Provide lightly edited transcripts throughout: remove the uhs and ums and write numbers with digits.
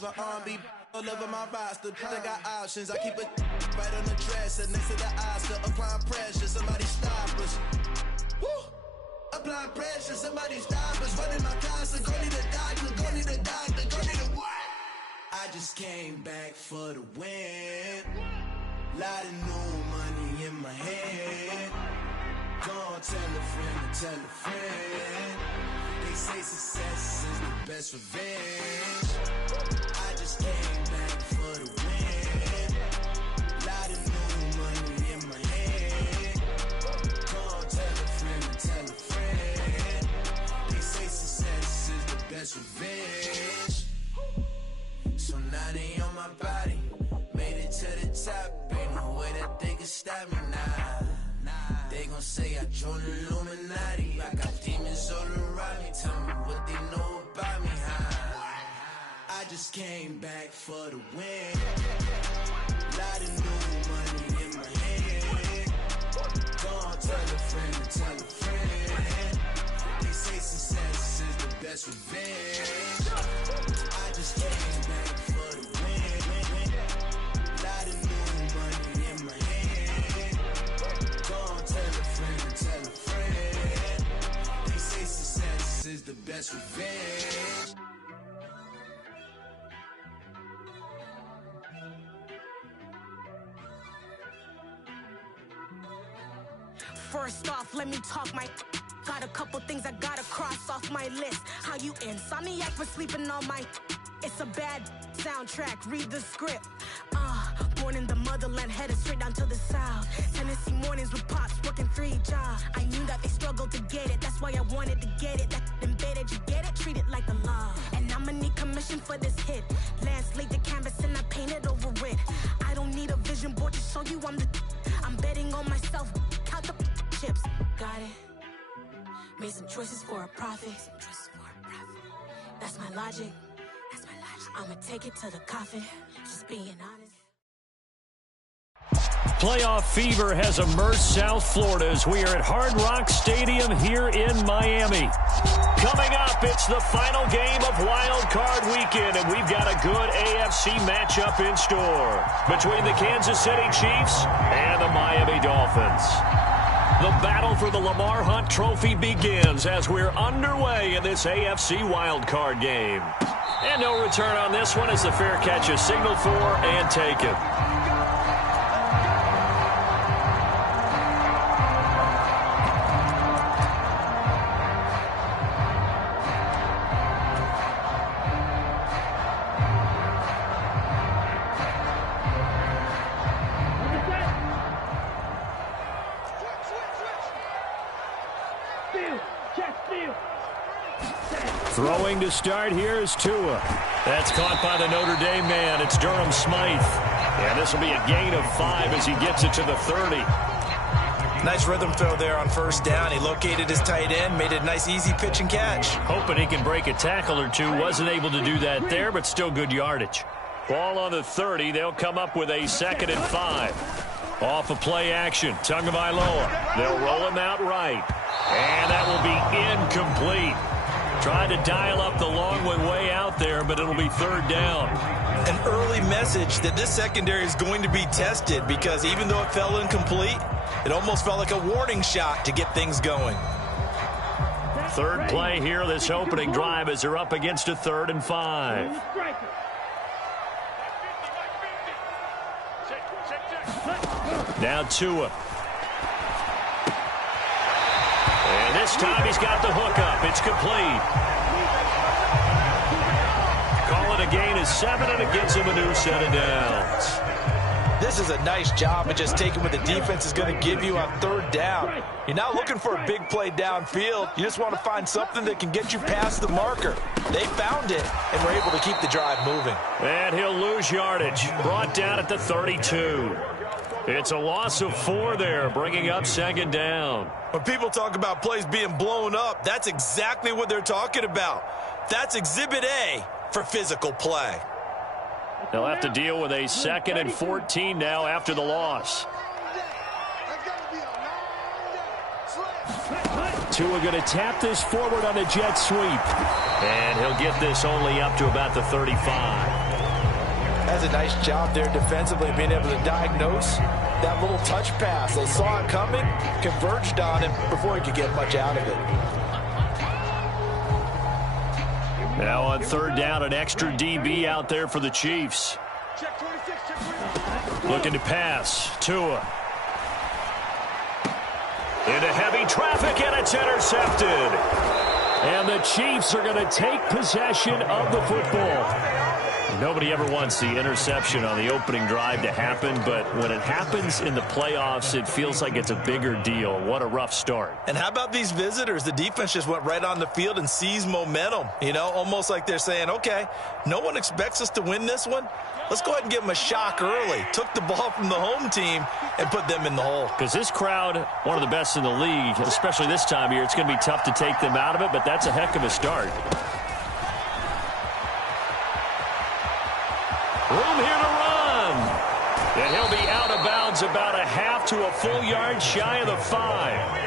box. My R&B all over my roster. I got options. I keep it right on the dresser next to the Oscar. Applying pressure, somebody stop us. Woo! Applying pressure, somebody stop us. Running my casa, go need a doctor, go need a doctor, go need a what? I just came back for the win. Lot of new money in my head. Gonna tell a friend to tell a friend. They say success is the best revenge. I just came back for the win. Lot of new money in my head. Gonna tell a friend to tell a friend. They say success is the best revenge. So now they on my body. Made it to the top. Ain't no way that they can stop me now. They gon' say I joined the Illuminati. I got demons all around me. Tell me what they know about me, huh? I just came back for the win. Lot of new money in my head. Gonna tell a friend to tell a friend. They say success is the best revenge. I just came back for the win. Lot of new money in my head. Gonna tell a friend to tell a friend. They say success is the best revenge. First off, let me talk my... Got a couple things I gotta cross off my list. How you insomniac for sleeping on my... It's a bad soundtrack, read the script. Born in the motherland, headed straight down to the south. Tennessee mornings with pops, working 3 jobs. I knew that they struggled to get it, that's why I wanted to get it. That embedded, you get it, treat it like a law. And I'ma need commission for this hit. Lance laid the canvas and I painted over it. I don't need a vision board to show you I'm the... I'm betting on myself, count the chips. Got it. Made some choices for a profit. That's my logic. I'ma take it to the coffin. Just being honest. Playoff fever has immersed South Florida as we are at Hard Rock Stadium here in Miami. Coming up, it's the final game of Wild Card Weekend, and we've got a good AFC matchup in store between the Kansas City Chiefs and the Miami Dolphins. The battle for the Lamar Hunt Trophy begins as we're underway in this AFC Wild Card game. And no return on this one as the fair catch is signaled for and taken. Throwing to start here is Tua. That's caught by the Notre Dame man. It's Durham Smythe. And this will be a gain of 5 as he gets it to the 30. Nice rhythm throw there on first down. He located his tight end, made it a nice easy pitch and catch. Hoping he can break a tackle or two. Wasn't able to do that there, but still good yardage. Ball on the 30. They'll come up with a 2nd and 5. Off of play action. Tagovailoa. They'll roll him out right. And that will be incomplete. Tried to dial up the long one way out there, but it'll be 3rd down. An early message that this secondary is going to be tested because even though it fell incomplete, it almost felt like a warning shot to get things going. 3rd play here, this opening drive as they're up against a 3rd and 5. Now Tua. And this time he's got the hook up. It's complete. Call it a gain of 7, and it gets him a new set of downs. This is a nice job of just taking what the defense is going to give you on 3rd down. You're not looking for a big play downfield. You just want to find something that can get you past the marker. They found it and were able to keep the drive moving. And he'll lose yardage. Brought down at the 32. It's a loss of 4 there, bringing up 2nd down. When people talk about plays being blown up, that's exactly what they're talking about. That's Exhibit A for physical play. They'll have to deal with a 2nd and 14 now after the loss. Tua going to tap this forward on a jet sweep. And he'll get this only up to about the 35. That's a nice job there defensively, being able to diagnose that little touch pass. They saw it coming, converged on him before he could get much out of it. Now on third down, an extra DB out there for the Chiefs. Looking to pass. Tua. Into heavy traffic, and it's intercepted. And the Chiefs are going to take possession of the football. Nobody ever wants the interception on the opening drive to happen, but when it happens in the playoffs, it feels like it's a bigger deal. What a rough start. And how about these visitors? The defense just went right on the field and seized momentum. You know, almost like they're saying, okay, no one expects us to win this one. Let's go ahead and give them a shock early. Took the ball from the home team and put them in the hole. Because this crowd, one of the best in the league, especially this time of year, it's going to be tough to take them out of it, but that's a heck of a start. Room here to run. And he'll be out of bounds about a half to a full yard shy of the 5.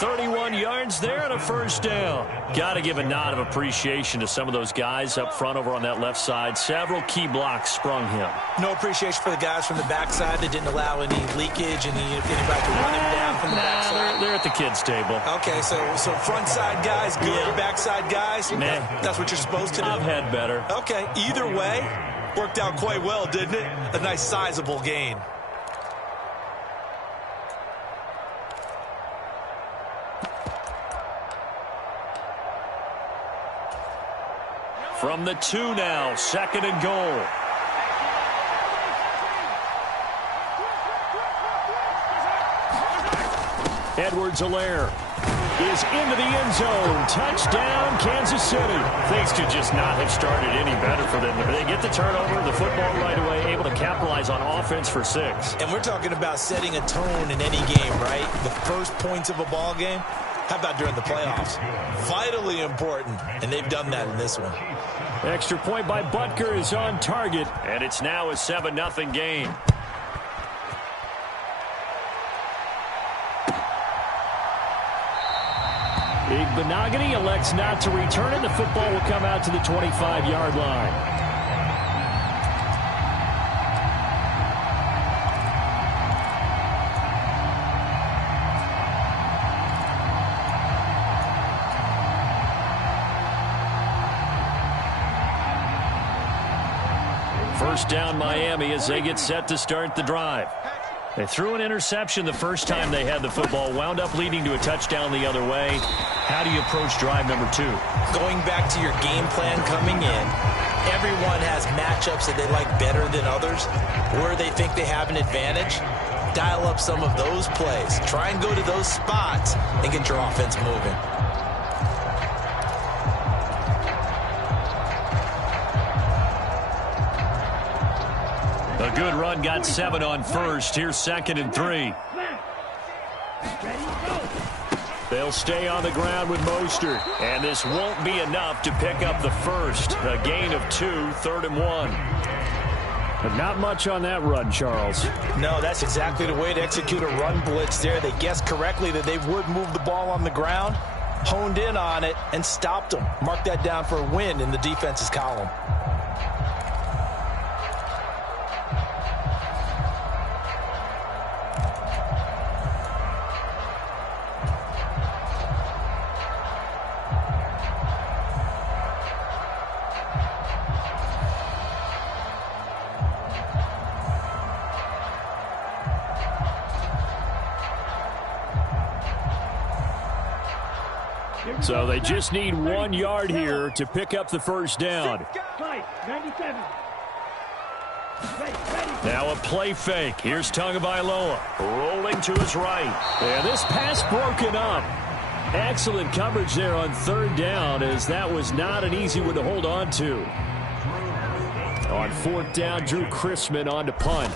31 yards there and a first down. Got to give a nod of appreciation to some of those guys up front over on that left side. Several key blocks sprung him. No appreciation for the guys from the backside that didn't allow any leakage, anybody to run him down from the backside. They're at the kids' table. Okay, so front side guys, good. Yeah. Backside guys, that's what you're supposed to do. I've had better. Okay, either way, worked out quite well, didn't it? A nice sizable gain. From the 2 now, second and goal. Edwards-Helaire is into the end zone. Touchdown, Kansas City. Things could just not have started any better for them. They get the turnover, the football right away, able to capitalize on offense for 6. And we're talking about setting a tone in any game, right? The first points of a ball game. How about during the playoffs? Vitally important, and they've done that in this one. Extra point by Butker is on target, and it's now a 7-0 game. Igbenogany elects not to return it. The football will come out to the 25-yard line. First down Miami as they get set to start the drive. They threw an interception the first time they had the football, wound up leading to a touchdown the other way. How do you approach drive number 2? Going back to your game plan coming in, everyone has matchups that they like better than others, where they think they have an advantage. Dial up some of those plays. Try and go to those spots and get your offense moving. A good run, got 7 on first. Here's second and 3. They'll stay on the ground with Mostert. And this won't be enough to pick up the first. A gain of 2, 3rd and 1. But not much on that run, Charles. No, that's exactly the way to execute a run blitz there. They guessed correctly that they would move the ball on the ground, honed in on it, and stopped them. Mark that down for a win in the defense's column. So they just need 1 yard here to pick up the first down. Now a play fake. Here's Tagovailoa rolling to his right. And this pass broken up. Excellent coverage there on 3rd down, as that was not an easy one to hold on to. On 4th down, Drew Chrisman on to punt.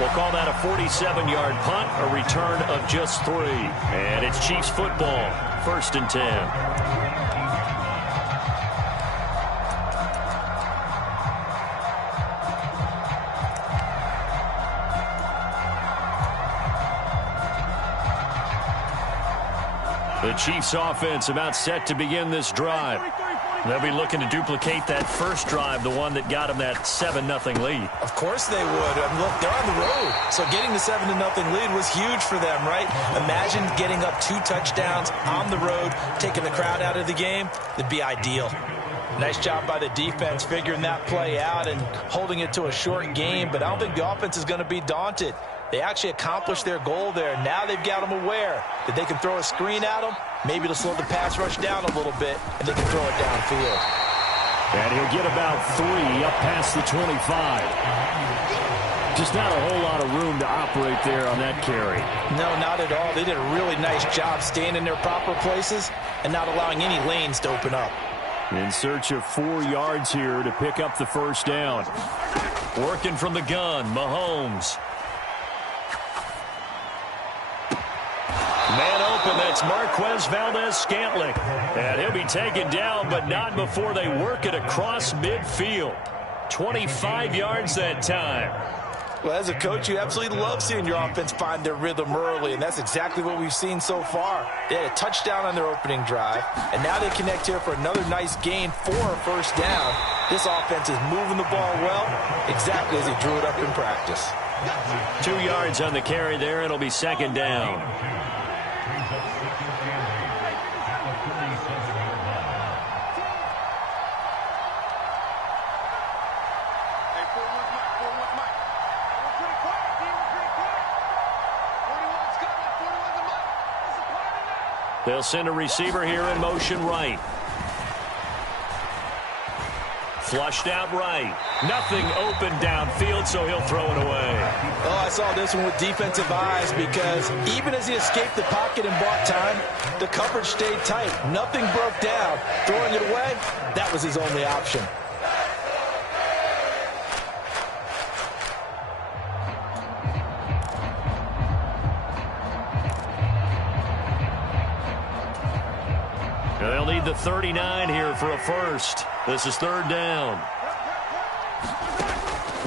We'll call that a 47-yard punt, a return of just 3. And it's Chiefs football, 1st and 10. The Chiefs offense about set to begin this drive. They'll be looking to duplicate that first drive, the one that got them that 7-0 lead. Of course they would. I mean, look, they're on the road. So getting the 7-0 lead was huge for them, right? Imagine getting up 2 touchdowns on the road, taking the crowd out of the game. It'd be ideal. Nice job by the defense figuring that play out and holding it to a short game, but I don't think the offense is going to be daunted. They actually accomplished their goal there. Now they've got them aware that they can throw a screen at them, maybe to slow the pass rush down a little bit, and they can throw it downfield. And he'll get about 3 up past the 25. Just not a whole lot of room to operate there on that carry. No, not at all. They did a really nice job staying in their proper places and not allowing any lanes to open up. In search of 4 yards here to pick up the first down. Working from the gun, Mahomes. Man open, that's Marquez Valdez-Scantling. And he'll be taken down, but not before they work it across midfield. 25 yards that time. Well, as a coach, you absolutely love seeing your offense find their rhythm early, and that's exactly what we've seen so far. They had a touchdown on their opening drive, and now they connect here for another nice gain for a first down. This offense is moving the ball well, exactly as he drew it up in practice. 2 yards on the carry there. It'll be second down. They'll send a receiver here in motion right. Flushed out right. Nothing open downfield, so he'll throw it away. Oh, I saw this one with defensive eyes because even as he escaped the pocket and bought time, the coverage stayed tight. Nothing broke down. Throwing it away, that was his only option. They'll need the 39 here for a first. This is third down.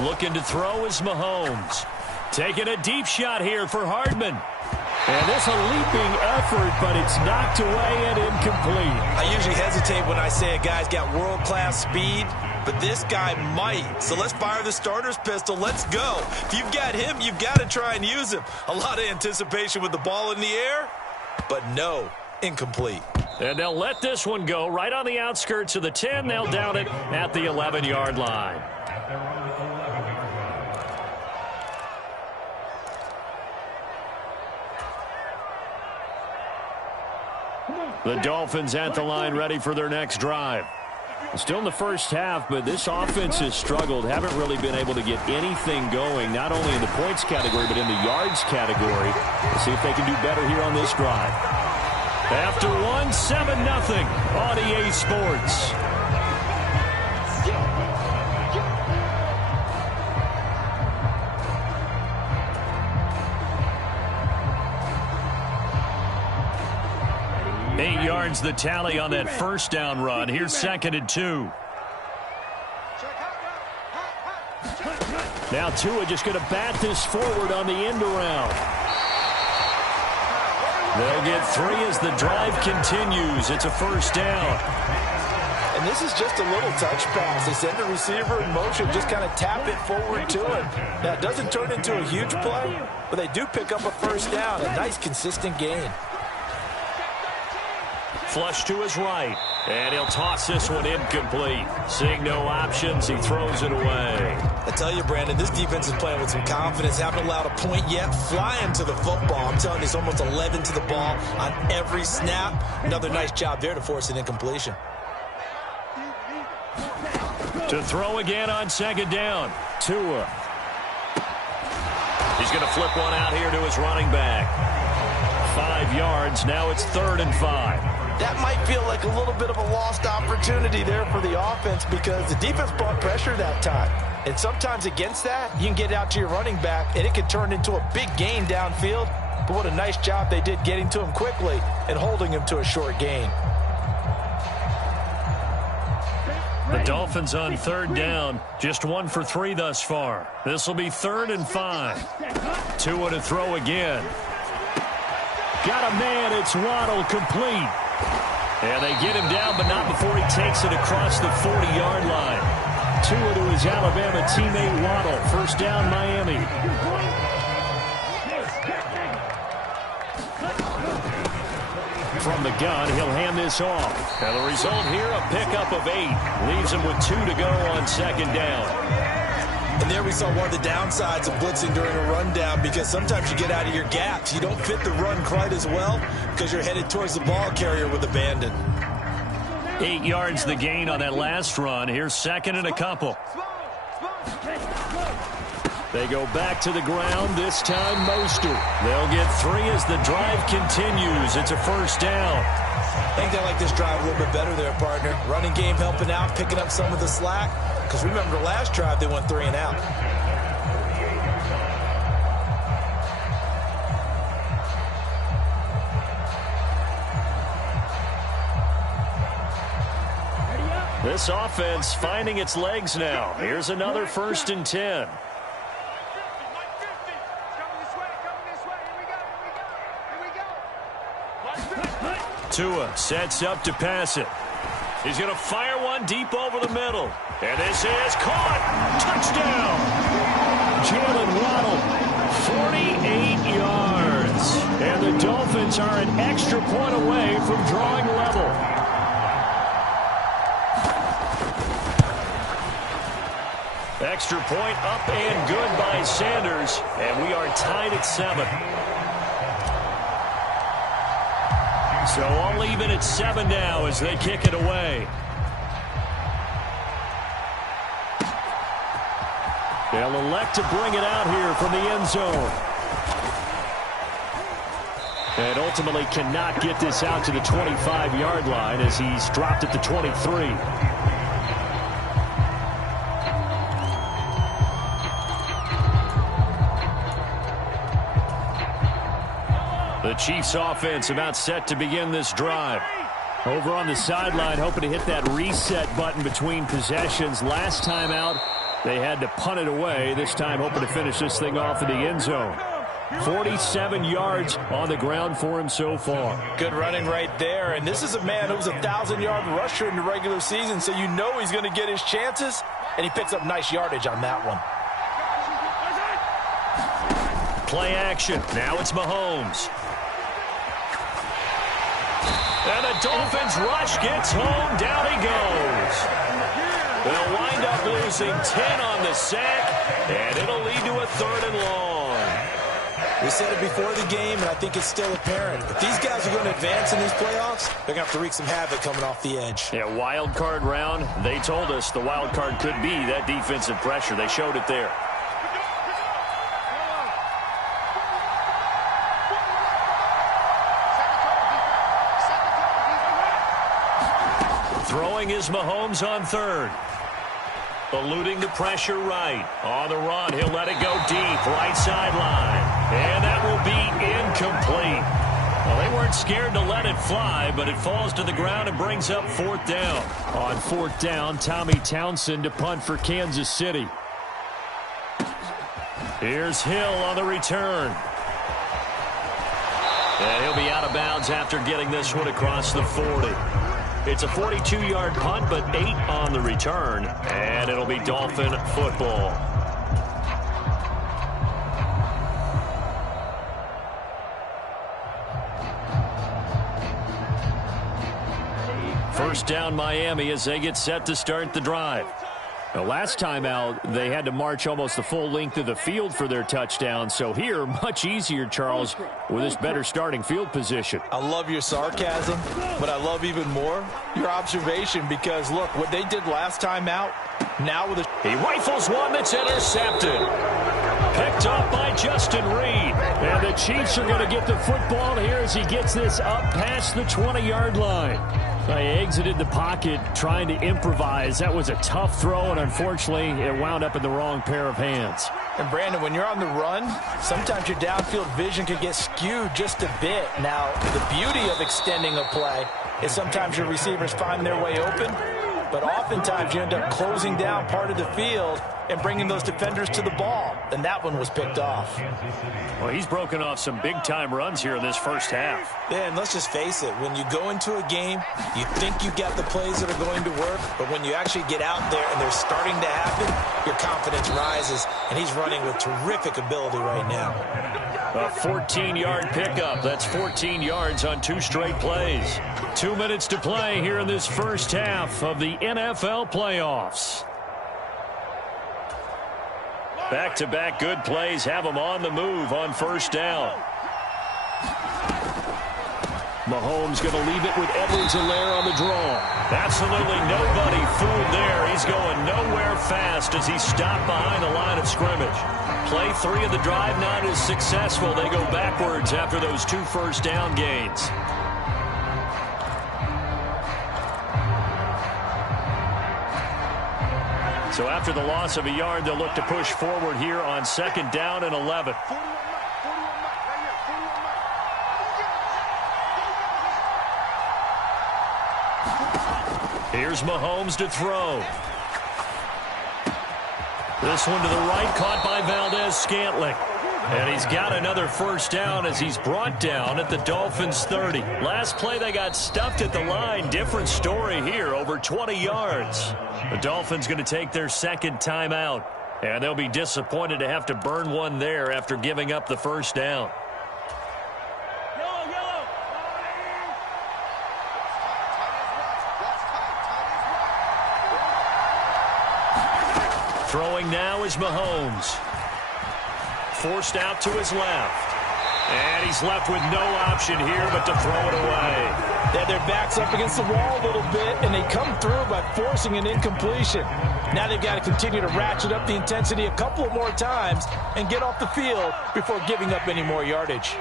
Looking to throw is Mahomes. Taking a deep shot here for Hardman. And this a leaping effort, but it's knocked away and incomplete. I usually hesitate when I say a guy's got world-class speed, but this guy might. So let's fire the starter's pistol. Let's go. If you've got him, you've got to try and use him. A lot of anticipation with the ball in the air, but no, incomplete. And they'll let this one go right on the outskirts of the 10. They'll down it at the 11-yard line. The Dolphins at the line ready for their next drive. Still in the first half, but this offense has struggled. Haven't really been able to get anything going, not only in the points category, but in the yards category. Let's see if they can do better here on this drive. After one, 7-0 on EA Sports. Eight yards the tally on that first down run. Here's 2nd and 2. Now Tua just going to bat this forward on the end around. They'll get 3 as the drive continues. It's a first down. And this is just a little touch pass. They send the receiver in motion, just kind of tap it forward to him. Now, it doesn't turn into a huge play, but they do pick up a first down. A nice, consistent gain. Flush to his right, and he'll toss this one incomplete. Seeing no options, he throws it away. I tell you, Brandon, this defense is playing with some confidence. Haven't allowed a point yet. Flying to the football. I'm telling you, it's almost 11 to the ball on every snap. Another nice job there to force an incompletion. To throw again on 2nd down. Tua. He's going to flip one out here to his running back. 5 yards. Now it's 3rd and 5. That might feel like a little bit of a lost opportunity there for the offense because the defense brought pressure that time. And sometimes against that, you can get out to your running back, and it can turn into a big gain downfield. But what a nice job they did getting to him quickly and holding him to a short gain. The Dolphins on 3rd down, just 1 for 3 thus far. This will be 3rd and 5. Tua to throw again. got a man. It's Waddle, complete. And they get him down, but not before he takes it across the 40-yard line. Tua to his Alabama teammate Waddle. First down, Miami. From the gun, he'll hand this off. And the result here, a pickup of 8. Leaves him with 2 to go on second down. And there we saw one of the downsides of blitzing during a rundown, because sometimes you get out of your gaps. You don't fit the run quite as well because you're headed towards the ball carrier with abandon. 8 yards the gain on that last run. Here's second and a couple. They go back to the ground, this time Mostert. They'll get 3 as the drive continues. It's a first down. I think they like this drive a little bit better there, partner. Running game helping out, picking up some of the slack. Because remember, last drive they went 3 and out. This offense finding its legs now. Here's another 1st and 10. Tua sets up to pass it. He's going to fire one deep over the middle. And this is caught. Touchdown. Jalen Waddle, 48 yards. And the Dolphins are an extra point away from drawing level. Extra point up and good by Sanders. And we are tied at 7. So all even at 7 now as they kick it away. They'll elect to bring it out here from the end zone. And ultimately cannot get this out to the 25-yard line as he's dropped at the 23. The Chiefs offense about set to begin this drive. Over on the sideline, hoping to hit that reset button between possessions. Last time out, they had to punt it away. This time, hoping to finish this thing off in the end zone. 47 yards on the ground for him so far. Good running right there. And this is a man who was a 1,000-yard rusher in the regular season, so you know he's going to get his chances. And he picks up nice yardage on that one. Play action. Now it's Mahomes. And the Dolphins rush gets home. Down he goes. They'll wind up losing 10 on the sack, and it'll lead to a 3rd and long. We said it before the game, and I think it's still apparent. If these guys are going to advance in these playoffs, they're going to have to wreak some havoc coming off the edge. Yeah, wild card round. They told us the wild card could be that defensive pressure. They showed it there. Throwing is Mahomes on 3rd. Eluding the pressure right. On the run, he'll let it go deep. Right sideline. And that will be incomplete. Well, they weren't scared to let it fly, but it falls to the ground and brings up 4th down. On 4th down, Tommy Townsend to punt for Kansas City. Here's Hill on the return. And he'll be out of bounds after getting this one across the 40. It's a 42-yard punt, but 8 on the return, and it'll be Dolphin football. First down Miami as they get set to start the drive. Now, last time out, they had to march almost the full length of the field for their touchdown. So here, much easier, Charles, with this better starting field position. I love your sarcasm, but I love even more your observation because, look, what they did last time out, now with a... He rifles one that's intercepted. Picked up by Justin Reed. And the Chiefs are going to get the football here as he gets this up past the 20-yard line. They exited the pocket trying to improvise. That was a tough throw, and unfortunately, it wound up in the wrong pair of hands. And, Brandon, when you're on the run, sometimes your downfield vision can get skewed just a bit. Now, the beauty of extending a play is sometimes your receivers find their way open, but oftentimes you end up closing down part of the field and bringing those defenders to the ball, and that one was picked off. Well, he's broken off some big-time runs here in this first half. Yeah, and let's just face it, when you go into a game, you think you got the plays that are going to work, but when you actually get out there and they're starting to happen, your confidence rises, and he's running with terrific ability right now. A 14-yard pickup. That's 14 yards on 2 straight plays. 2 minutes to play here in this first half of the NFL playoffs. Back-to-back good plays have them on the move on first down. Mahomes going to leave it with Edwards-Helaire on the draw. Absolutely nobody fooled there. He's going nowhere fast as he's stopped behind the line of scrimmage. Play 3 of the drive not as successful. They go backwards after those 2 first down gains. So after the loss of a yard, they'll look to push forward here on 2nd down and 11. Here's Mahomes to throw. This one to the right, caught by Valdez-Scantling. And he's got another first down as he's brought down at the Dolphins' 30. Last play, they got stuffed at the line. Different story here, over 20 yards. The Dolphins going to take their 2nd timeout. And they'll be disappointed to have to burn one there after giving up the first down. Throwing now is Mahomes. Forced out to his left. And he's left with no option here but to throw it away. Yeah, their back's up against the wall a little bit, and they come through by forcing an incompletion. Now they've got to continue to ratchet up the intensity a couple of more times and get off the field before giving up any more yardage.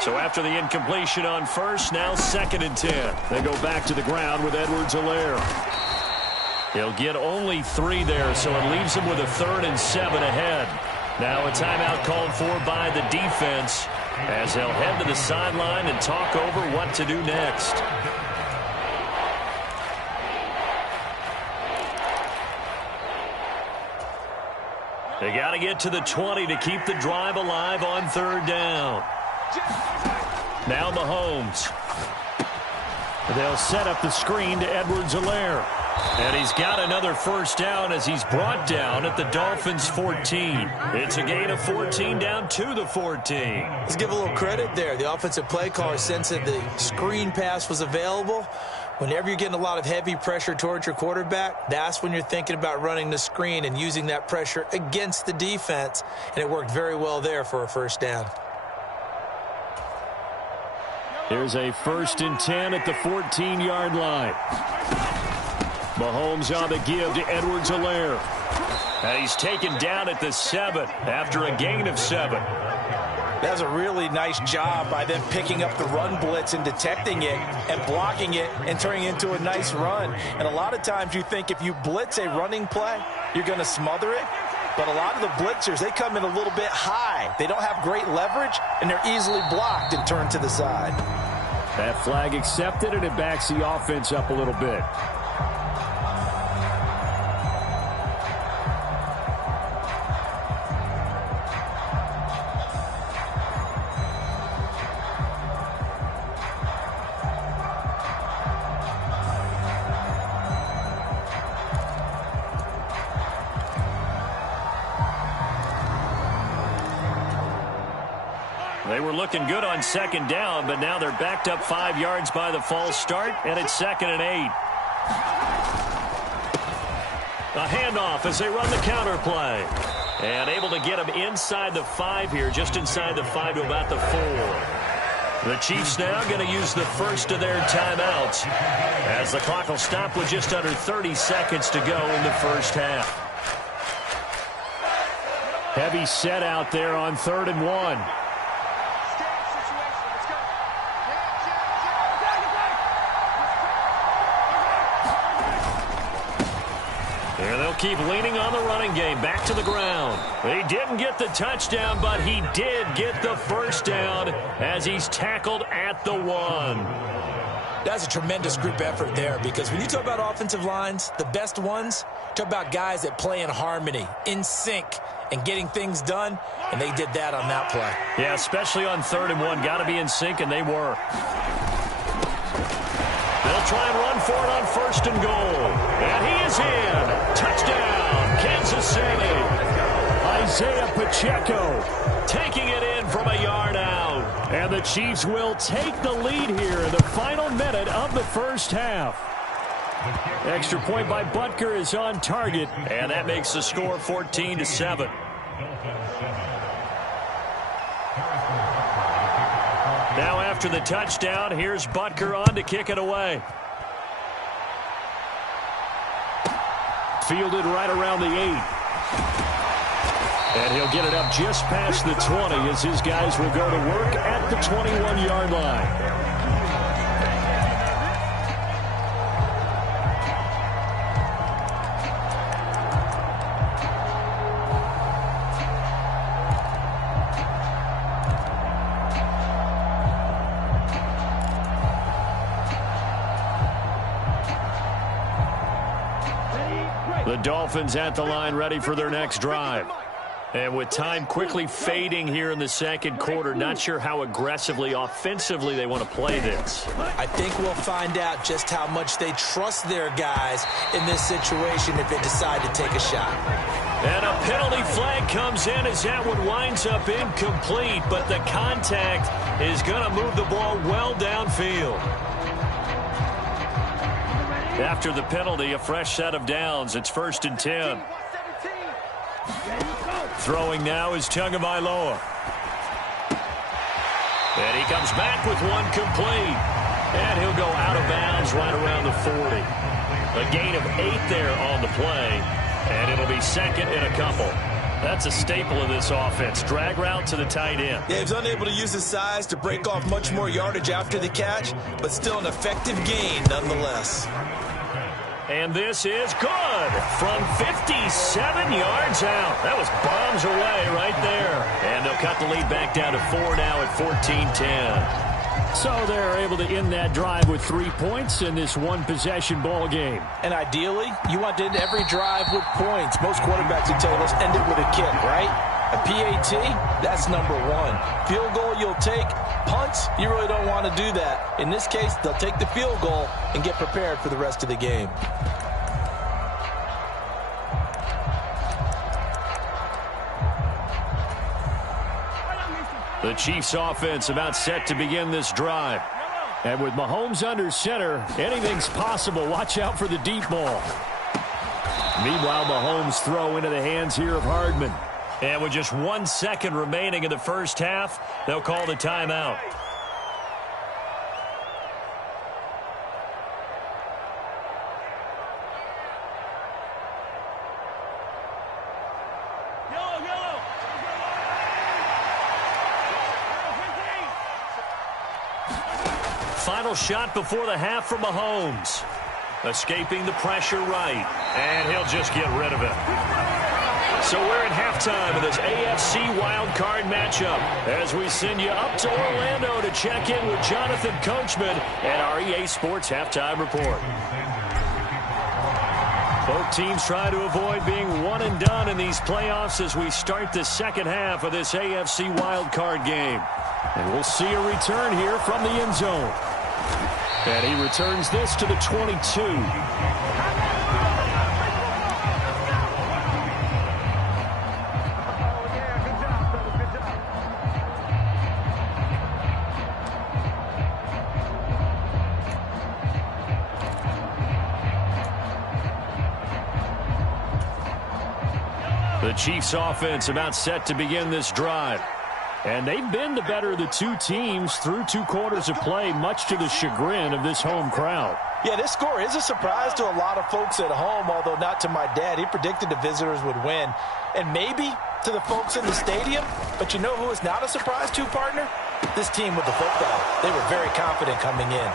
So after the incompletion on first, now 2nd and 10. They go back to the ground with Edwards-Helaire. He'll get only 3 there, so it leaves him with a 3rd and 7 ahead. Now a timeout called for by the defense as they'll head to the sideline and talk over what to do next. They got to get to the 20 to keep the drive alive on 3rd down. Now Mahomes. They'll set up the screen to Edwards-Helaire. And he's got another first down as he's brought down at the Dolphins' 14. It's a gain of 14 down to the 14. Let's give a little credit there. The offensive play caller sensed that the screen pass was available. Whenever you're getting a lot of heavy pressure towards your quarterback, that's when you're thinking about running the screen and using that pressure against the defense. And it worked very well there for a first down. Here's a 1st and 10 at the 14-yard line. Mahomes on the give to Edwards-Helaire. And he's taken down at the 7 after a gain of 7. That's a really nice job by them picking up the run blitz and detecting it and blocking it and turning it into a nice run. And a lot of times you think if you blitz a running play, you're going to smother it. But a lot of the blitzers, they come in a little bit high. They don't have great leverage, and they're easily blocked and turned to the side. That flag accepted, and it backs the offense up a little bit. They were looking good on 2nd down, but now they're backed up 5 yards by the false start, and it's 2nd and 8. A handoff as they run the counter play. And able to get him inside the 5 here, just inside the 5 to about the 4. The Chiefs now going to use the first of their timeouts as the clock will stop with just under 30 seconds to go in the first half. Heavy set out there on 3rd and 1. Keep leaning on the running game. Back to the ground. He didn't get the touchdown, but he did get the first down as he's tackled at the 1. That's a tremendous group effort there, because when you talk about offensive lines, the best ones, talk about guys that play in harmony, in sync, and getting things done, and they did that on that play. Yeah, especially on 3rd and 1. Got to be in sync, and they were. They'll try and run for it on 1st and goal. And he is in. Touchdown, Kansas City. Isaiah Pacheco taking it in from a yard out. And the Chiefs will take the lead here in the final minute of the first half. Extra point by Butker is on target, and that makes the score 14-7. Now after the touchdown, here's Butker on to kick it away. Fielded right around the 8. And he'll get it up just past the 20 as his guys will go to work at the 21-yard line. The Dolphins at the line, ready for their next drive. And with time quickly fading here in the second quarter, not sure how aggressively, offensively they want to play this. I think we'll find out just how much they trust their guys in this situation if they decide to take a shot. And a penalty flag comes in as that one winds up incomplete, but the contact is going to move the ball well downfield. After the penalty, a fresh set of downs. It's 1st and 10. Throwing now is Tagovailoa. And he comes back with one complete. And he'll go out of bounds right around the 40. A gain of 8 there on the play. And it'll be 2nd and a couple. That's a staple of this offense. Drag route to the tight end. Yeah, he was unable to use his size to break off much more yardage after the catch, but still an effective gain nonetheless. And this is good from 57 yards out. That was bombs away right there. And they'll cut the lead back down to 4 now at 14-10. So they're able to end that drive with 3 points in this one-possession ball game. And ideally, you want to end every drive with points. Most quarterbacks would tell you, let's end it with a kick, right? A PAT, that's number 1. Field goal you'll take. Punts, you really don't want to do that. In this case, they'll take the field goal and get prepared for the rest of the game. The Chiefs offense about set to begin this drive. And with Mahomes under center, anything's possible. Watch out for the deep ball. Meanwhile, Mahomes throw into the hands here of Hardman. And with just 1 second remaining in the first half, they'll call the timeout. Final shot before the half from Mahomes. Escaping the pressure right. And he'll just get rid of it. So we're at halftime of this AFC wildcard matchup as we send you up to Orlando to check in with Jonathan Coachman and our EA Sports Halftime Report. Both teams try to avoid being one and done in these playoffs as we start the second half of this AFC wildcard game. And we'll see a return here from the end zone. And he returns this to the 22. The Chiefs offense about set to begin this drive. And they've been the better of the two teams through 2 quarters of play, much to the chagrin of this home crowd. Yeah, this score is a surprise to a lot of folks at home, although not to my dad. He predicted the visitors would win. And maybe to the folks in the stadium. But you know who is not a surprise to, partner? This team with the football. They were very confident coming in.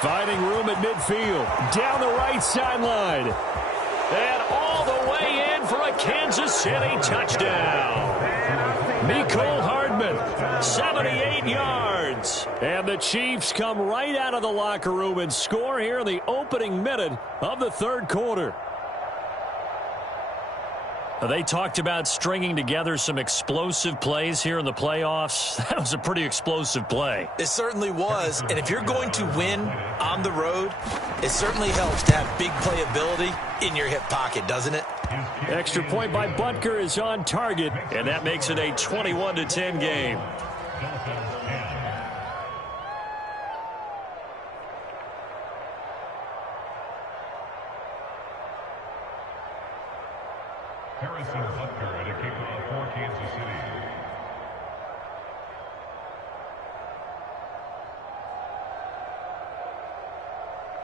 Finding room at midfield. Down the right sideline. And all the way in for a Kansas City touchdown. Mecole Hardman movement. 78 yards. And the Chiefs come right out of the locker room and score here in the opening minute of the third quarter. They talked about stringing together some explosive plays here in the playoffs. That was a pretty explosive play. It certainly was. And if you're going to win on the road, it certainly helps to have big playability in your hip pocket, doesn't it? Extra point by Butker is on target, and that makes it a 21-10 game. Butker at a kickoff for Kansas City.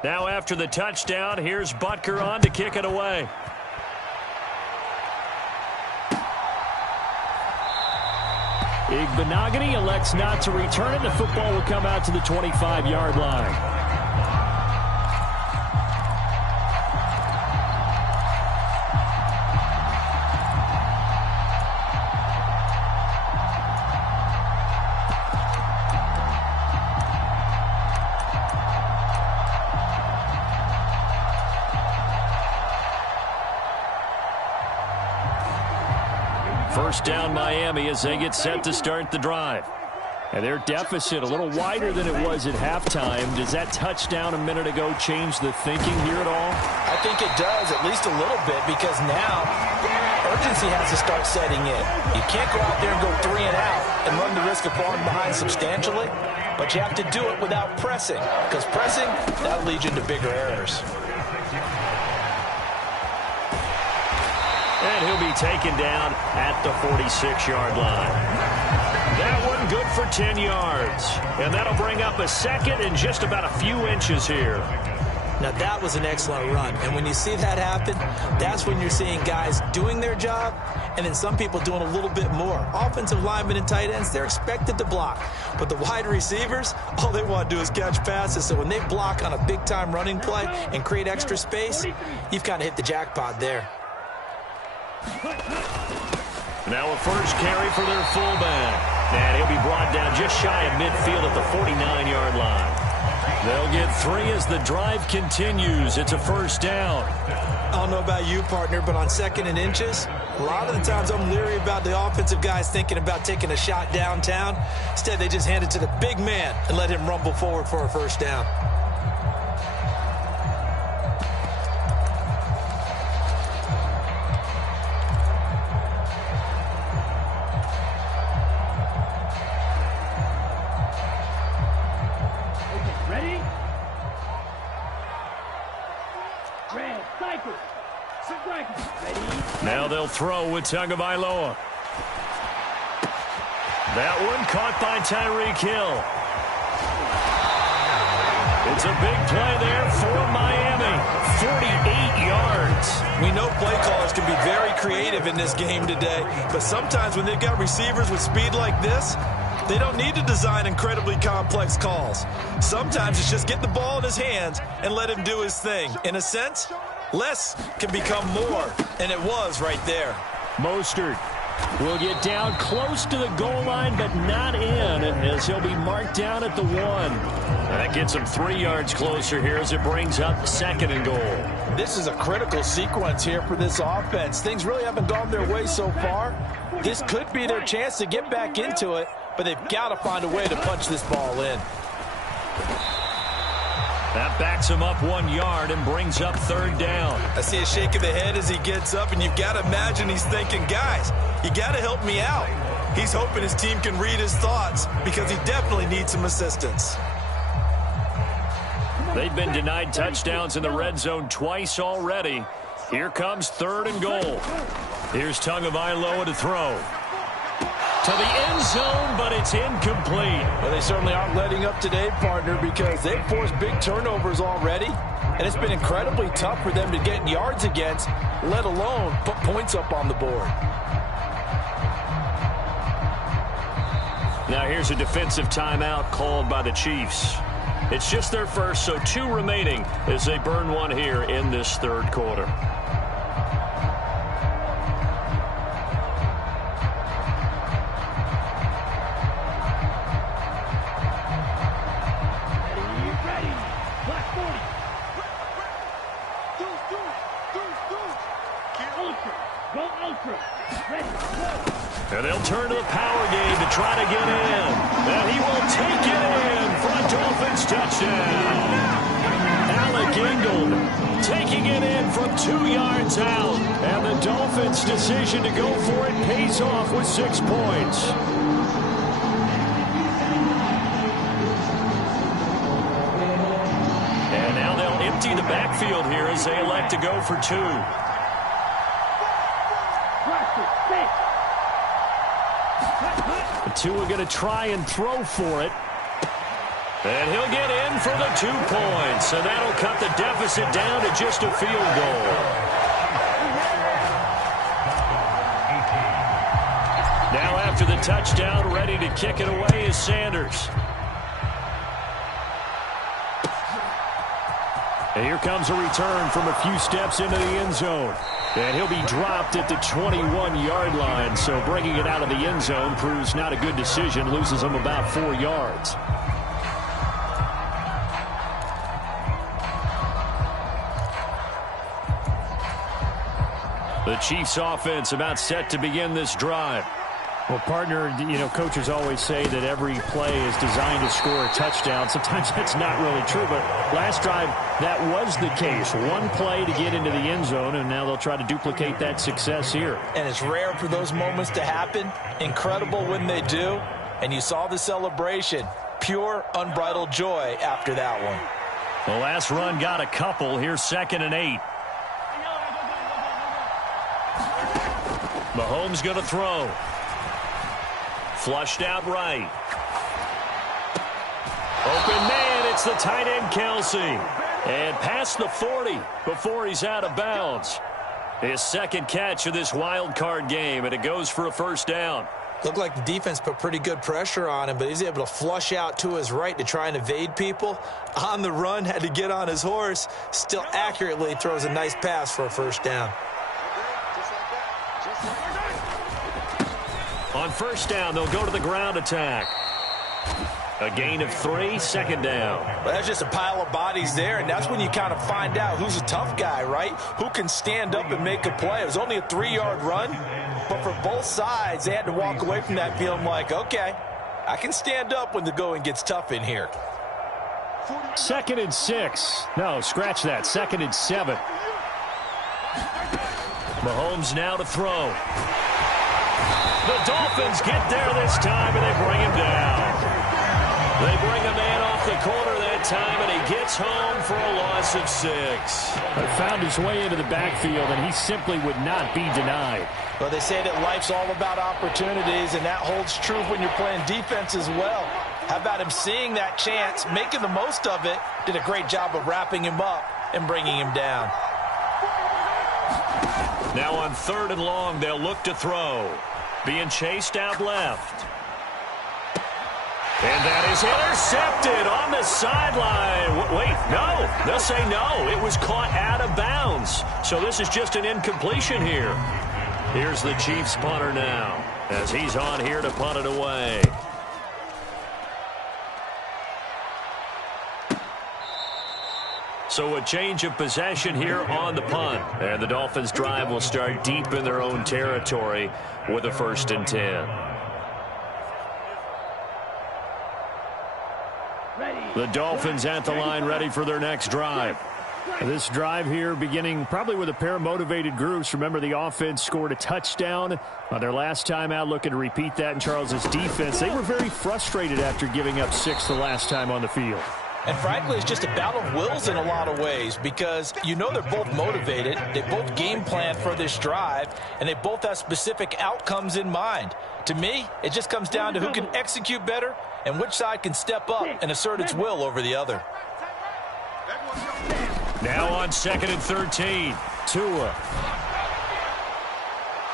Now after the touchdown, here's Butker on to kick it away. Igbenogany elects not to return it. The football will come out to the 25-yard line. First down Miami as they get set to start the drive. And their deficit a little wider than it was at halftime. Does that touchdown a minute ago change the thinking here at all? I think it does, at least a little bit, because now urgency has to start setting in. You can't go out there and go 3 and out and run the risk of falling behind substantially, but you have to do it without pressing, because pressing, that leads you into bigger errors. And he'll be taken down at the 46-yard line. That one good for 10 yards. And that'll bring up a second and just about a few inches here. Now, that was an excellent run. And when you see that happen, that's when you're seeing guys doing their job and then some people doing a little bit more. Offensive linemen and tight ends, they're expected to block. But the wide receivers, all they want to do is catch passes. So when they block on a big-time running play and create extra space, you've kind of hit the jackpot there. Now a first carry for their fullback. And he'll be brought down just shy of midfield at the 49-yard line. They'll get 3 as the drive continues. It's a first down. I don't know about you, partner, but on 2nd and inches, a lot of the times I'm leery about the offensive guys thinking about taking a shot downtown. Instead, they just hand it to the big man and let him rumble forward for a first down. Now they'll throw with Tagovailoa. That one caught by Tyreek Hill. It's a big play there for Miami. 48 yards. We know play callers can be very creative in this game today, but sometimes when they've got receivers with speed like this, they don't need to design incredibly complex calls. Sometimes it's just get the ball in his hands and let him do his thing. In a sense, less can become more, and it was right there. Mostert will get down close to the goal line, but not in, as he'll be marked down at the 1. That gets him 3 yards closer here as it brings up 2nd and goal. This is a critical sequence here for this offense. Things really haven't gone their way so far. This could be their chance to get back into it, but they've got to find a way to punch this ball in. That backs him up 1 yard and brings up 3rd down. I see a shake of the head as he gets up, and you've got to imagine he's thinking, guys, you got to help me out. He's hoping his team can read his thoughts because he definitely needs some assistance. They've been denied touchdowns in the red zone twice already. Here comes 3rd and goal. Here's Tagovailoa to throw. To the end zone, but it's incomplete. Well, they certainly aren't letting up today, partner, because they've forced big turnovers already, and it's been incredibly tough for them to get yards against, let alone put points up on the board. Now here's a defensive timeout called by the Chiefs. It's just their first, so 2 remaining as they burn 1 here in this 3rd quarter. And they'll turn to the power game to try to get in. And he will take it in for a Dolphins touchdown. Alec Ingold taking it in from 2 yards out. And the Dolphins' decision to go for it pays off with 6 points. And now they'll empty the backfield here as they elect to go for 2. The 2 are going to try and throw for it. And he'll get in for the 2 points. And that'll cut the deficit down to just a field goal. Now after the touchdown, ready to kick it away is Sanders. And here comes a return from a few steps into the end zone. And he'll be dropped at the 21-yard line. So bringing it out of the end zone proves not a good decision. Loses him about 4 yards. The Chiefs offense about set to begin this drive. Well, partner, coaches always say that every play is designed to score a touchdown. Sometimes that's not really true, but last drive, that was the case. One play to get into the end zone, and now they'll try to duplicate that success here. And it's rare for those moments to happen. Incredible when they do. And you saw the celebration. Pure, unbridled joy after that one. The last run got a couple. Here's 2nd and 8. Mahomes going to throw. Flushed out right. Open man, it's the tight end Kelsey. And past the 40 before he's out of bounds. His 2nd catch of this wild card game, and it goes for a 1st down. Looked like the defense put pretty good pressure on him, but he's able to flush out to his right to try and evade people. On the run, had to get on his horse. Still accurately throws a nice pass for a 1st down. On 1st down, they'll go to the ground attack. A gain of 3, 2nd down. Well, that's just a pile of bodies there, and that's when you kind of find out who's a tough guy, right? Who can stand up and make a play. It was only a 3-yard run, but for both sides, they had to walk away from that feeling like, okay, I can stand up when the going gets tough in here. 2nd and 6. No, scratch that. 2nd and 7. Mahomes now to throw. The Dolphins get there this time, and they bring him down. They bring a man off the corner that time, and he gets home for a loss of 6. He found his way into the backfield, and he simply would not be denied. Well, they say that life's all about opportunities, and that holds true when you're playing defense as well. How about him seeing that chance, making the most of it, did a great job of wrapping him up and bringing him down. Now on 3rd and long, they'll look to throw. Being chased out left. And that is intercepted on the sideline. Wait, no. They'll say no. It was caught out of bounds. So this is just an incompletion here. Here's the Chiefs punter now as he's on here to punt it away. So a change of possession here on the punt. And the Dolphins' drive will start deep in their own territory with a 1st and 10. The Dolphins at the line ready for their next drive. This drive here beginning probably with a pair of motivated groups. Remember, the offense scored a touchdown on their last time out. Looking to repeat that in Charles's defense. They were very frustrated after giving up 6 the last time on the field. And frankly, it's just a battle of wills in a lot of ways because they're both motivated. They both game plan for this drive, and they both have specific outcomes in mind. To me, it just comes down to who can execute better and which side can step up and assert its will over the other. Now on 2nd and 13, Tua.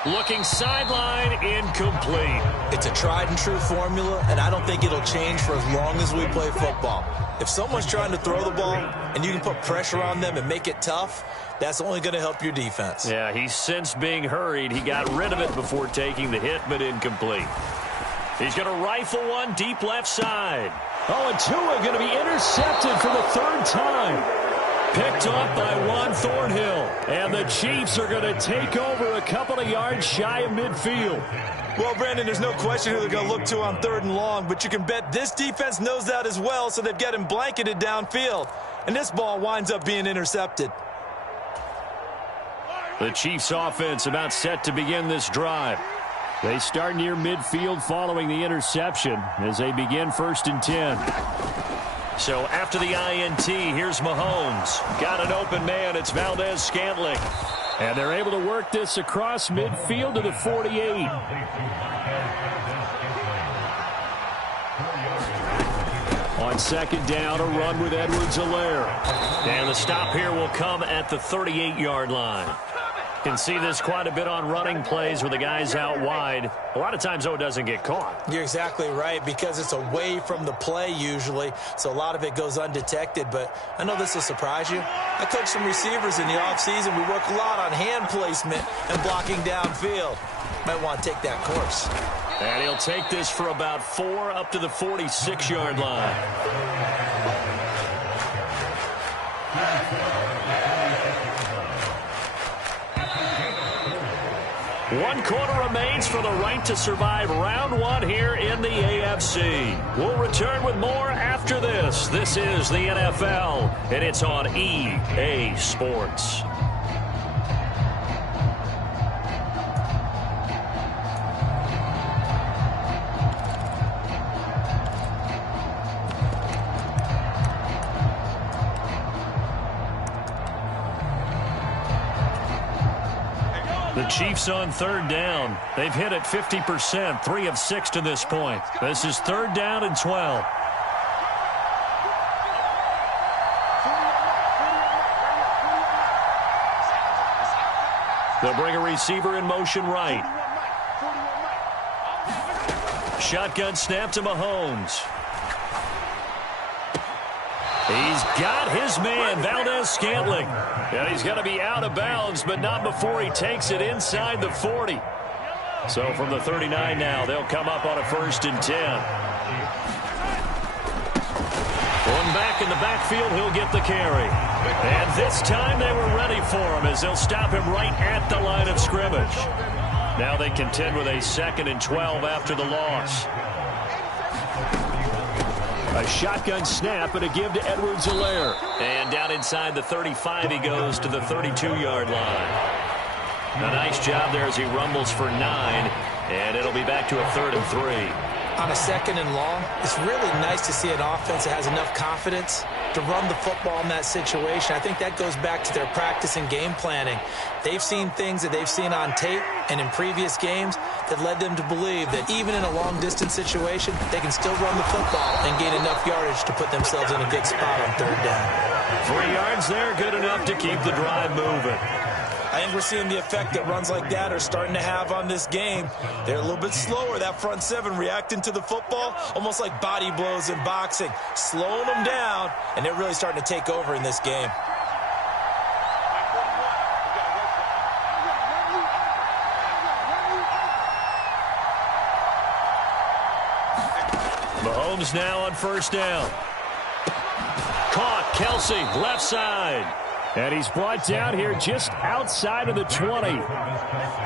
Looking sideline, incomplete. It's a tried and true formula, and I don't think it'll change for as long as we play football. If someone's trying to throw the ball and you can put pressure on them and make it tough, that's only going to help your defense. Yeah, he's since being hurried. He got rid of it before taking the hit, but incomplete. He's going to rifle one deep left side. Oh, and Tua going to be intercepted for the 3rd time. Picked off by Juan Thornhill. And the Chiefs are going to take over a couple of yards shy of midfield. Well, Brandon, there's no question who they're going to look to on 3rd and long, but you can bet this defense knows that as well, so they've got him blanketed downfield. And this ball winds up being intercepted. The Chiefs offense about set to begin this drive. They start near midfield following the interception as they begin 1st and 10. So after the INT, here's Mahomes. Got an open man. It's Valdez-Scantling. And they're able to work this across midfield to the 48. On 2nd down, a run with Edwards-Helaire. And the stop here will come at the 38-yard line. Can see this quite a bit on running plays where the guy's out wide. A lot of times, though, it doesn't get caught. You're exactly right, because it's away from the play usually, so a lot of it goes undetected. But I know this will surprise you. I coach some receivers in the offseason. We work a lot on hand placement and blocking downfield. Might want to take that course. And he'll take this for about 4 up to the 46-yard line. One quarter remains for the right to survive round 1 here in the AFC. We'll return with more after this. This is the NFL, and it's on EA Sports. The Chiefs on 3rd down. They've hit it 50%, 3 of 6 to this point. This is 3rd down and 12. They'll bring a receiver in motion right. Shotgun snap to Mahomes. He's got his man, Valdez-Scantling. And he's going to be out of bounds, but not before he takes it inside the 40. So from the 39 now, they'll come up on a 1st and 10. One back in the backfield, he'll get the carry. And this time they were ready for him as they'll stop him right at the line of scrimmage. Now they contend with a 2nd and 12 after the loss. A shotgun snap and a give to Edwards-Helaire. And down inside the 35, he goes to the 32-yard line. A nice job there as he rumbles for 9. And it'll be back to a 3rd and 3. On a 2nd and long, it's really nice to see an offense that has enough confidence to run the football in that situation. I think that goes back to their practice and game planning. They've seen things that they've seen on tape and in previous games that led them to believe that even in a long-distance situation, they can still run the football and gain enough yardage to put themselves in a good spot on 3rd down. 3 yards there, good enough to keep the drive moving. I think we're seeing the effect that runs like that are starting to have on this game. They're a little bit slower, that front 7, reacting to the football, almost like body blows in boxing, slowing them down, and they're really starting to take over in this game. Mahomes now on 1st down. Caught, Kelsey, left side. And he's brought down here just outside of the 20.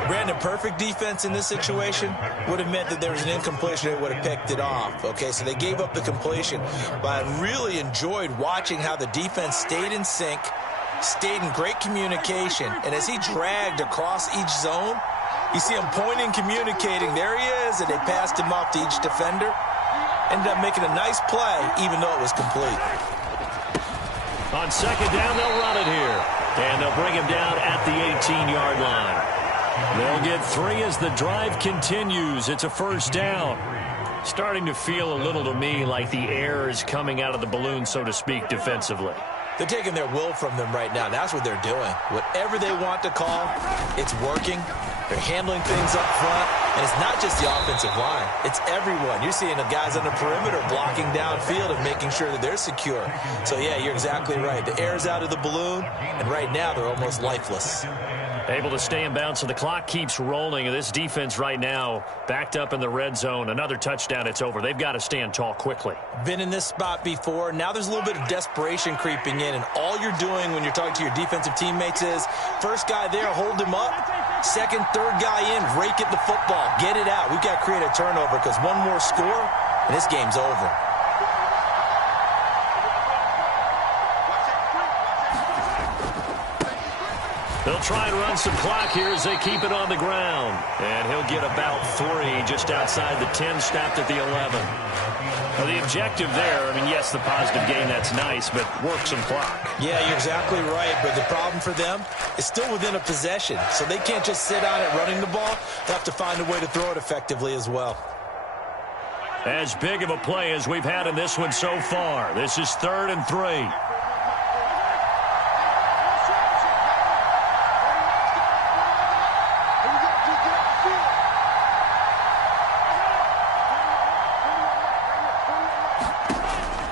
Brandon, perfect defense in this situation would have meant that there was an incompletion. They would have picked it off. Okay, so they gave up the completion. But I really enjoyed watching how the defense stayed in sync, stayed in great communication. And as he dragged across each zone, you see him pointing, communicating. There he is, and they passed him off to each defender. Ended up making a nice play, even though it was complete. On 2nd down, they'll run it here. And they'll bring him down at the 18-yard line. They'll get 3 as the drive continues. It's a 1st down. Starting to feel a little to me like the air is coming out of the balloon, so to speak, defensively. They're taking their will from them right now. That's what they're doing. Whatever they want to call, it's working. They're handling things up front. And it's not just the offensive line. It's everyone. You're seeing the guys on the perimeter blocking downfield and making sure that they're secure. So, yeah, you're exactly right. The air's out of the balloon, and right now they're almost lifeless. Able to stay in bounds, so the clock keeps rolling. This defense right now backed up in the red zone. Another touchdown, it's over. They've got to stand tall quickly. Been in this spot before. Now there's a little bit of desperation creeping in, and all you're doing when you're talking to your defensive teammates is first guy there, hold him up. Second, third guy in, rake at the football. Get it out. We've got to create a turnover because one more score, and this game's over. They'll try and run some clock here as they keep it on the ground. And he'll get about 3 just outside the 10, stopped at the 11. Well, the objective there, I mean, yes, the positive gain, that's nice, but work some clock. Yeah, you're exactly right, but the problem for them is still within a possession, so they can't just sit on it running the ball. They have to find a way to throw it effectively as well. As big of a play as we've had in this one so far. This is 3rd and 3.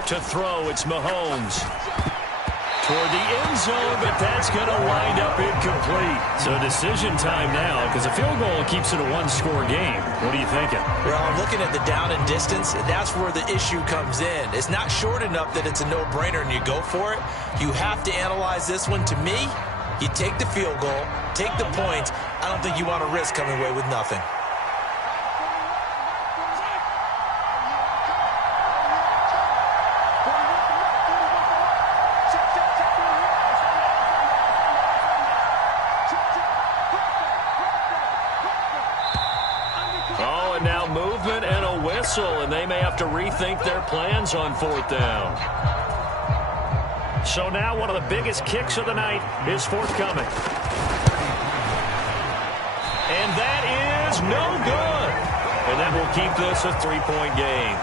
To throw, it's Mahomes. Toward the end zone, but that's going to wind up incomplete. So decision time now, because a field goal keeps it a one-score game. What are you thinking? Well, I'm looking at the down and distance, and that's where the issue comes in. It's not short enough that it's a no-brainer and you go for it. You have to analyze this one. To me, you take the field goal, take the points. I don't think you want to risk coming away with nothing. And they may have to rethink their plans on 4th down. So now one of the biggest kicks of the night is forthcoming. And that is no good. And that will keep this a 3-point game.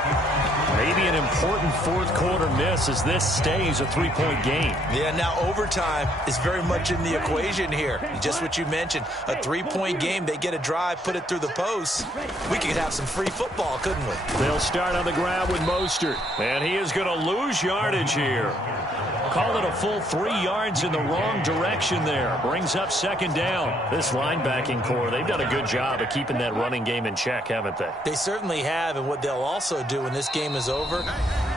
Maybe an important 4th quarter miss as this stays a 3-point game. Yeah, now overtime is very much in the equation here. Just what you mentioned, a 3-point game. They get a drive, put it through the post. We could have some free football, couldn't we? They'll start on the ground with Mostert. And he is going to lose yardage here. Call it a full 3 yards in the wrong direction there. Brings up 2nd down. This linebacking core, they've done a good job of keeping that running game in check, haven't they? They certainly have, and what they'll also do when this game is over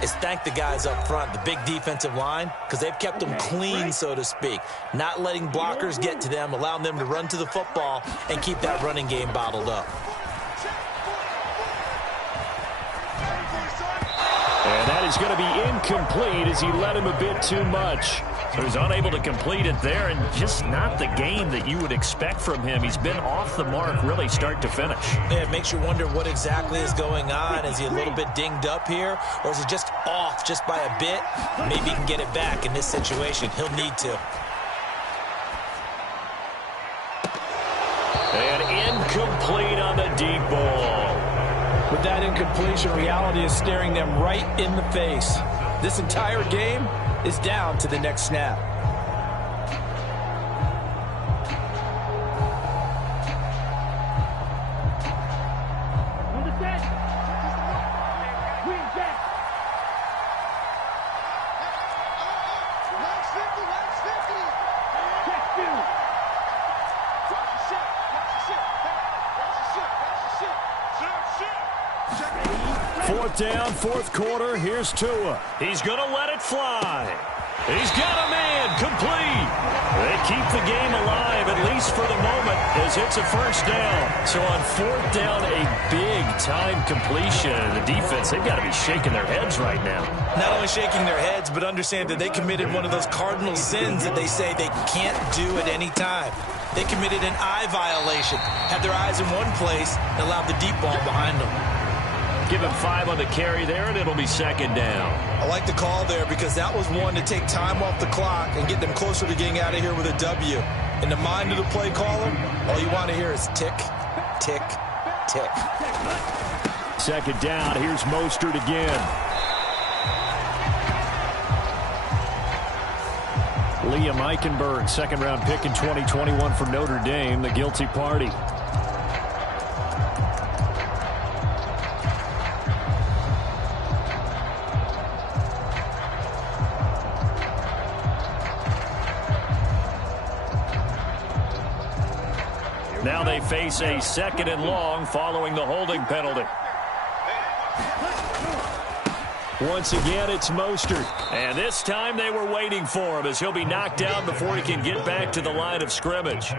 is thank the guys up front, the big defensive line, because they've kept them clean, so to speak. Not letting blockers get to them, allowing them to run to the football and keep that running game bottled up. And that is going to be incomplete as he led him a bit too much. So he's unable to complete it there, and just not the game that you would expect from him. He's been off the mark really start to finish. Yeah, it makes you wonder what exactly is going on. Is he a little bit dinged up here, or is he just off just by a bit? Maybe he can get it back in this situation. He'll need to. And incomplete on the deep ball. With that incompletion, reality is staring them right in the face. This entire game is down to the next snap. Down, 4th quarter. Here's Tua. He's going to let it fly. He's got a man complete. They keep the game alive, at least for the moment, as it's a 1st down. So on 4th down, a big-time completion. The defense, they've got to be shaking their heads right now. Not only shaking their heads, but understand that they committed one of those cardinal sins that they say they can't do at any time. They committed an eye violation, had their eyes in one place, and allowed the deep ball behind them. Give him 5 on the carry there, and it'll be 2nd down. I like the call there because that was one to take time off the clock and get them closer to getting out of here with a W. In the mind of the play caller, all you want to hear is tick, tick, tick. 2nd down. Here's Mostert again. Liam Eichenberg, 2nd-round pick in 2021 for Notre Dame, the guilty party. Now they face a 2nd and long following the holding penalty. Once again, it's Mostert. And this time they were waiting for him as he'll be knocked down before he can get back to the line of scrimmage.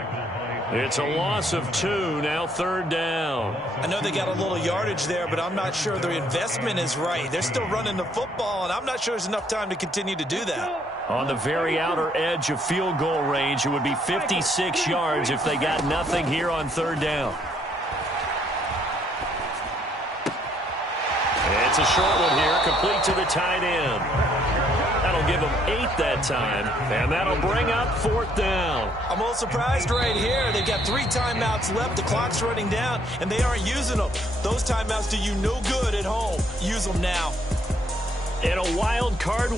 It's a loss of 2, now 3rd down. I know they got a little yardage there, but I'm not sure their investment is right. They're still running the football, and I'm not sure there's enough time to continue to do that. On the very outer edge of field goal range, it would be 56 yards if they got nothing here on 3rd down. It's a short one here, complete to the tight end. That'll give them 8 that time, and that'll bring up 4th down. I'm a little surprised right here. They've got 3 timeouts left. The clock's running down, and they aren't using them. Those timeouts do you no good at home. Use them now. In a wild card